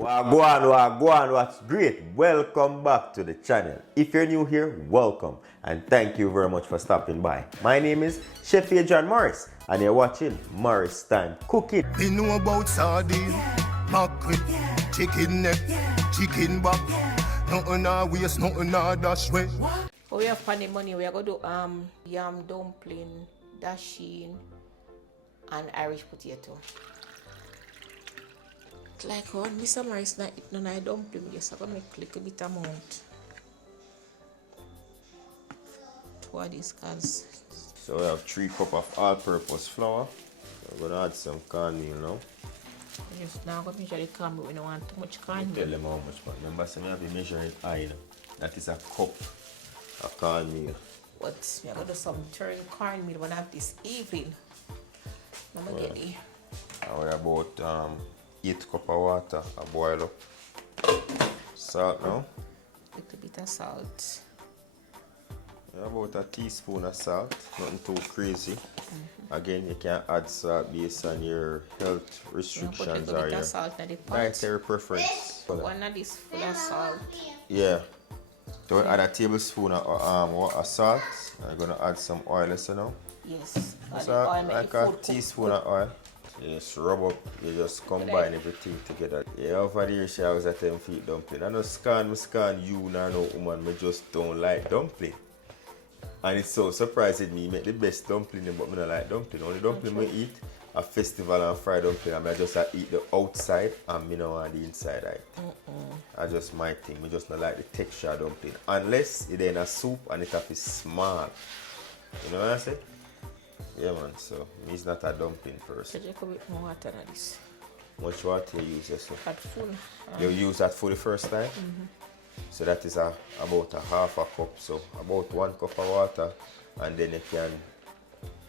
Wagwan, what's great? Welcome back to the channel. If you're new here, welcome and thank you very much for stopping by. My name is Chef John Morris and you're watching Morris Time Cooking. We know about sardine, mackerel, chicken neck, chicken back. Nothing a waste, nothing a dash way. Oh, we have funny money. We are going to do yam dumpling, dasheen, and Irish potato. It's like when Mr. Morris not eat none of dumpling, yes, I'm gonna make a little bit amount. Two of these cans. So we have 3 cups of all-purpose flour. So we're gonna add some cornmeal now. Yes, now I'm gonna measure the cornmeal. We don't want too much cornmeal. Tell them how much, but remember, so we have to measure it high. That is a cup of cornmeal. But we are gonna do some turn cornmeal when I have this evening. I'm gonna get it. And we're about 8 cups of water, a boil up. Salt now. Little bit of salt. About a teaspoon of salt, nothing too crazy. Again, you can add salt based on your health restrictions or your dietary preference. One of this full of salt. Yeah. Don't add a tablespoon of salt. I'm gonna add some oil, so now. Yes. So like a teaspoon of oil. You just rub up, you just combine everything together. Yeah, over there she was at 10 feet dumpling. I know scan you, no woman, me just don't like dumpling. And it's so surprising me make the best dumpling, but I don't like dumpling. Only dumpling I eat a festival and fried dumpling, and I just eat the outside and I don't want the inside. Right? I just my thing. I just don't like the texture of dumpling. Unless it's in a soup and it have to small. You know what I say? Yeah man, so it's not a dumpling person. Take a bit more water than this. Much water you use yourself? At full. You use that for the first time? So that is about a half a cup, so about 1 cup of water, and then you can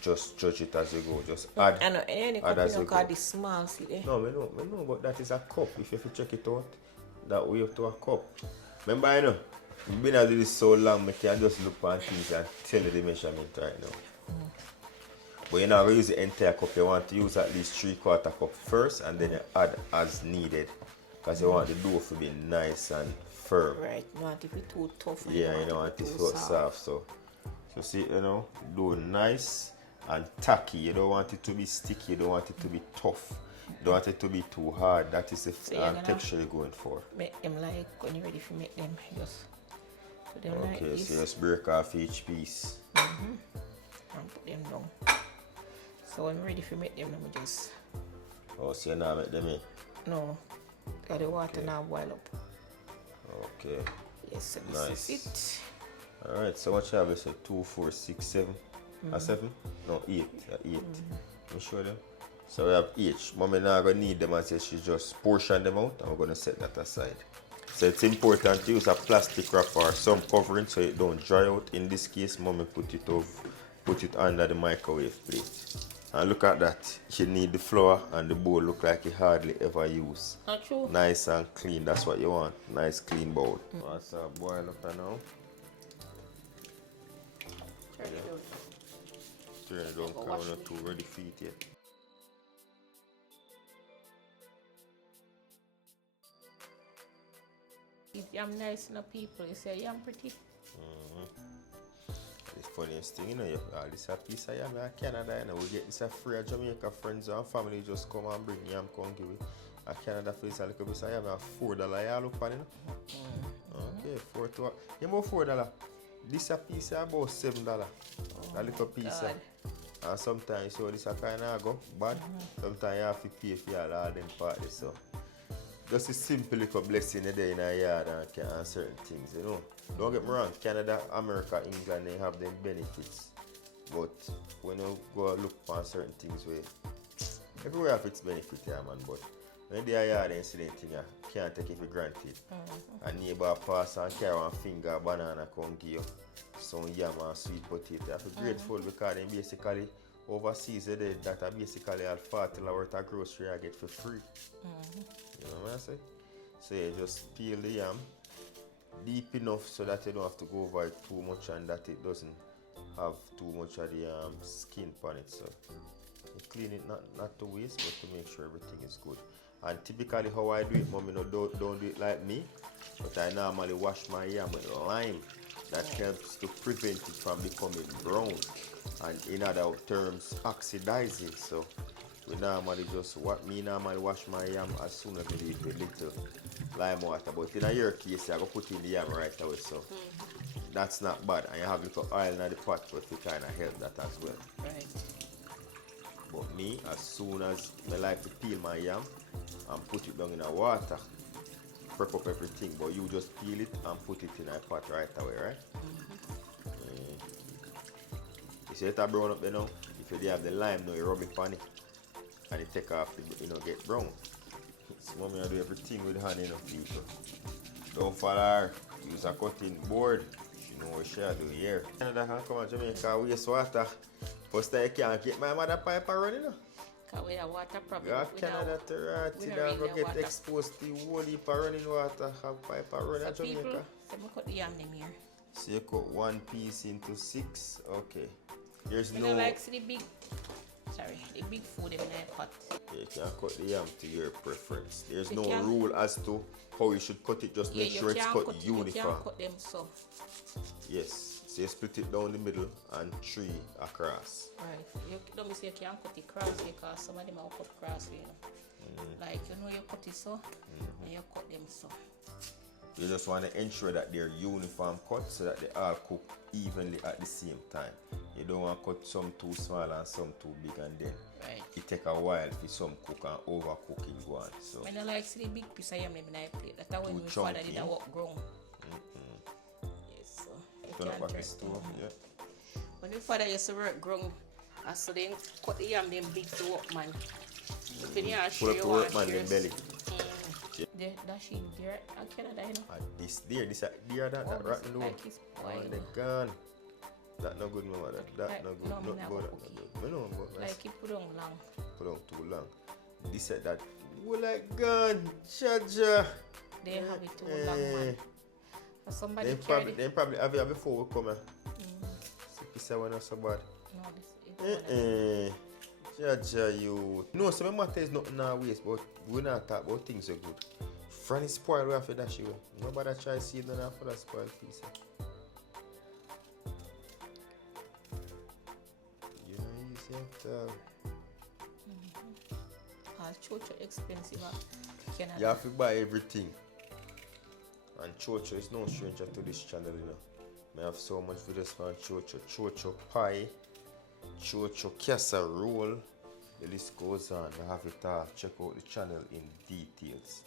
just judge it as you go. Just add. I know any cup you don't call this small, see there? No, I know, but that is a cup. If you check it out, that way up to a cup. Remember, I know, we've been at this so long, I can just look on things and tell you the measurement right now. But you're not going to use the entire cup. You want to use at least 3/4 cup first, and then you add as needed, because you want the dough to be nice and firm. Right, you want it to be too tough. Yeah, you don't want it so soft. So see, you know, dough nice and tacky. You don't want it to be sticky. You don't want it to be tough. You don't want it to be too hard. That is the texture you're going for. Make them like when you're ready to make them, just put them like this. So just break off each piece. And put them down. So when I'm ready to make them, let me just. Oh, so you now make them in? No, got the water now boil up. Okay. Yes, so nice. This is it. Alright, so much have you say 2, 4, 6, 7? 7? No, 8. 8. Let me show them. So we have each. Mommy now gonna need them and say she just portion them out and we're gonna set that aside. So it's important to use a plastic wrap or some covering so it don't dry out. In this case, mommy put it under the microwave plate. And look at that. You need the flour and the bowl look like you hardly ever use. Not true. Nice and clean. That's what you want. Nice clean bowl. That's boil up now. Turn it down. Turn it down because we're not too ready for it yet. If yam nice enough people, you say yam pretty. The funniest thing, you know, this a piece of yam in Canada, you know, we get this a free Jamaica friends and family just come and bring yam, come give it. A Canada for this a little piece of yam, $4 you look on, you know? Okay, $4. You know $4? This a piece of about $7. A little piece. And sometimes, so this a kind of go bad. Sometimes you have to pay for all them parties, so. Just a simple little blessing a day in a yard and certain things, you know. Don't get me wrong, Canada, America, England, they have them benefits. But when you go look for certain things, where everywhere have its benefit, yeah, man. But when they are yard and see anything, you can't take it for granted. A neighbor pass and carry one finger, banana come give you some yam and sweet potato. I feel grateful because they basically overseas that are basically all $40 worth of grocery I get for free. You know what I say? So you just peel the yam deep enough so that you don't have to go over it too much and that it doesn't have too much of the skin on it. So you clean it not to waste, but to make sure everything is good. And typically how I do it, mommy, no, don't do it like me. But I normally wash my yam with lime. That helps to prevent it from becoming brown. And in other terms, oxidizing. So we normally normally wash my yam as soon as I leave with little lime water. But in your case, I go put in the yam right away. So that's not bad. And you have little oil in the pot, but it kind of help that as well. Right. But me, as soon as I like to peel my yam and put it down in the water, prep up everything, but you just peel it and put it in a pot right away, right? You see it brown up there now? If you have the lime now, you rub it on it and it take off, get brown. So mommy, I do everything with hand, people. Don't follow her. Use a cutting board. You know what she do here. Canada can come to Jamaica waste water. First time you can't get my mother pipe running. Because we have water problem. Yeah, Canada to right. You don't go get exposed to the whole heap of running water. Have pipe running in Jamaica. People, so we cut the yam them here. So you cut one piece into 6. Okay. There's I no... don't like see the big food in the pot. You can cut the yam to your preference. There's no rule as to how you should cut it. Just make sure it's cut uniform. You can cut them so. Yes. So you split it down the middle and 3 across. Right. You don't say you can't cut it cross because some of them are cut cross, Like you cut it so and you cut them so. You just want to ensure that they're uniform cut so that they all cook evenly at the same time. You don't want to cut some too small and some too big, and then it take a while for some cook and overcook it go on. So I don't like see the big piece of yam in my plate. That's when my father did a work ground. Yes, so you turn up can't at the stove, yeah. When my father used to work ground, I saw them cut the yam them big to work, man. Pull up the workman in belly. That's in there. I Canada, This that rotten like they're gone. That no good, mama. That no good. No, Not good. I know, but like it put on long. Put on too long. This said that we like gone, Chacha. They have it too long, man. But somebody they probably have it before we come here. This one is so bad. No, this Chacha, you. No, so my matter is not in our waste, but we're not talking about things so good. Franny spoil we have to dash you. Nobody try to see it enough for that spoiled piece. You know, you see it. Chocho expensive Canada. You have to buy everything. And Chocho is no stranger to this channel, I have so much videos from Chocho. Chocho pie, Chocho casserole. The list goes on. I have it all. Check out the channel in details.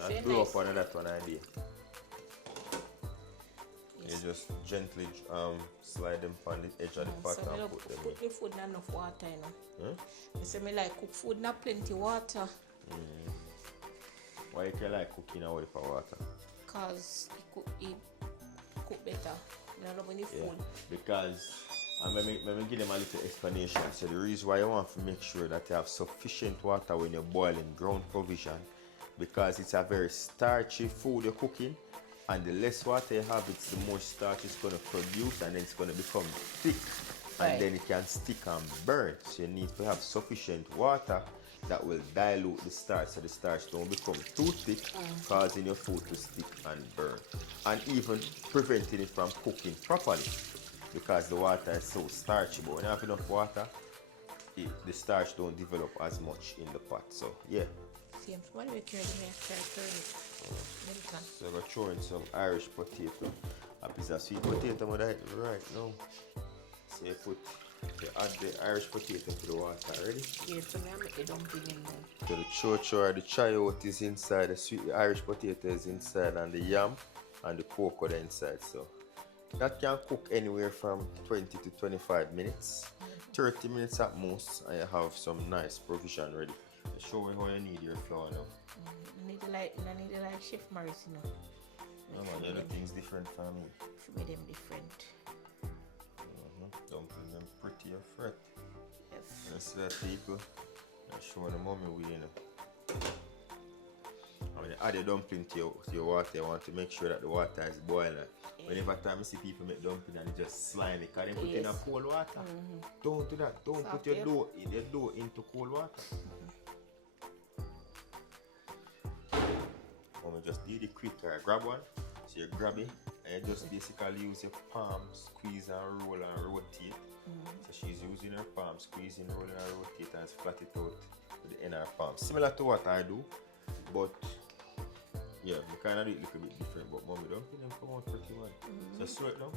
I blew up on that one idea. Yes. You just gently slide them on the edge of the pot so and put them cook the food not enough water, I say me like cook food not plenty water. Why you can like cooking away for water? Because it cook better. You know when the food. Because let me give them a little explanation. So the reason why you want to make sure that you have sufficient water when you're boiling ground provision, because it's a very starchy food you're cooking, and the less water you have, it's the more starch it's going to produce, and then it's going to become thick, and then it can stick and burn. So you need to have sufficient water that will dilute the starch so the starch don't become too thick, causing your food to stick and burn, and even preventing it from cooking properly, because the water is so starchy. But when you have enough water, the starch don't develop as much in the pot. So yeah. What do we carry So I'm going to throw in some Irish potato. A piece of sweet potato right now. So you add the Irish potato to the water. Ready? Yeah, so I make the dumpling in now. So the chocho or the chayote is inside, the Irish potato is inside, and the yam and the cocoa is inside. So that can cook anywhere from 20 to 25 minutes. 30 minutes at most, and you have some nice provision ready. Show me how you need your flour now. I need to like Chef Morris, No man, you do things different from me. For me, them different. Dumplings them pretty or fret. Yes. That's that people. I show the mommy we when you add the dumpling to your water, you want to make sure that the water is boiling. Whenever time you see people make dumpling and it's just slimy, because they put in a cold water. Don't do that. Don't put your dough into cold water. We just do the quick grab one. So you grab it and you just basically use your palm, squeeze and roll and rotate. So she's using her palm, squeezing, rolling and rotate and flat it out with the end of her palm. Similar to what I do, but yeah, we kind of do it a little bit different. But mommy, don't put them come out pretty well. So slow it down,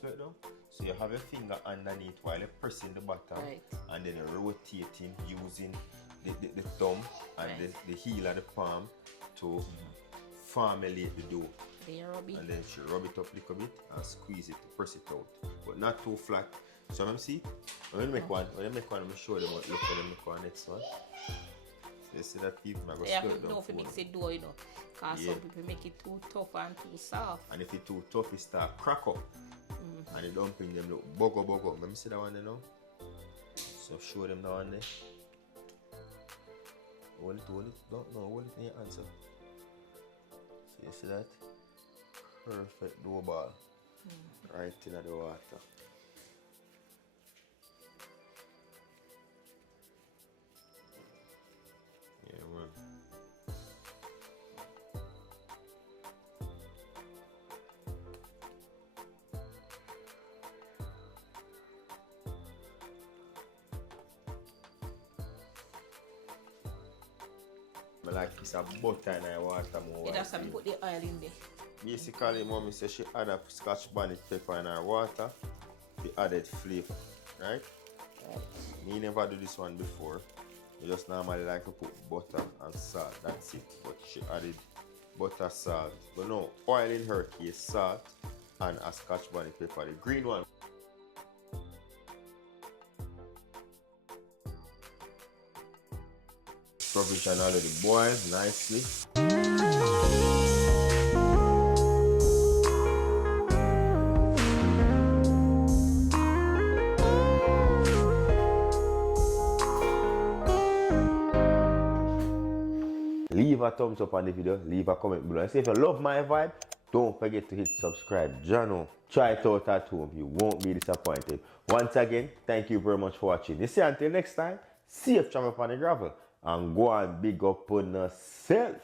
slow it down. So you have your finger underneath while you're pressing the bottom, and then you're rotating using the thumb and the heel of the palm to formulate the dough. And then she rub it up a little bit and squeeze it to press it out, but not too flat. So let me see. When you make one, I'm show them what look when you make one next one. So you see that people are going to stir it down. Don't mix it dough, you know, because some people make it too tough and too soft. And if it's too tough, it start crack up. And the dumpling them look bugger. Let me see that one there now. So show them that one there. Hold it. Hold it in your hand, sir. So you see that? Perfect dough ball. Right in the water. Yeah, man. I like piece of butter in the water more. Yeah, that's how we put the oil in there. Basically, mommy says she add a scotch bonnet pepper in her water, the added flavor, right? Me never do this one before. You just normally like to put butter and salt, that's it. But she added butter, salt, but no, oil in her case, salt, and a scotch bonnet pepper, the green one. Provision already boiled nicely. Leave a thumbs up on the video, leave a comment below. And say if you love my vibe, don't forget to hit subscribe. Jano, try it out at home. You won't be disappointed. Once again, thank you very much for watching. You see, until next time, safe travel upon the gravel. And go and big up on yourself.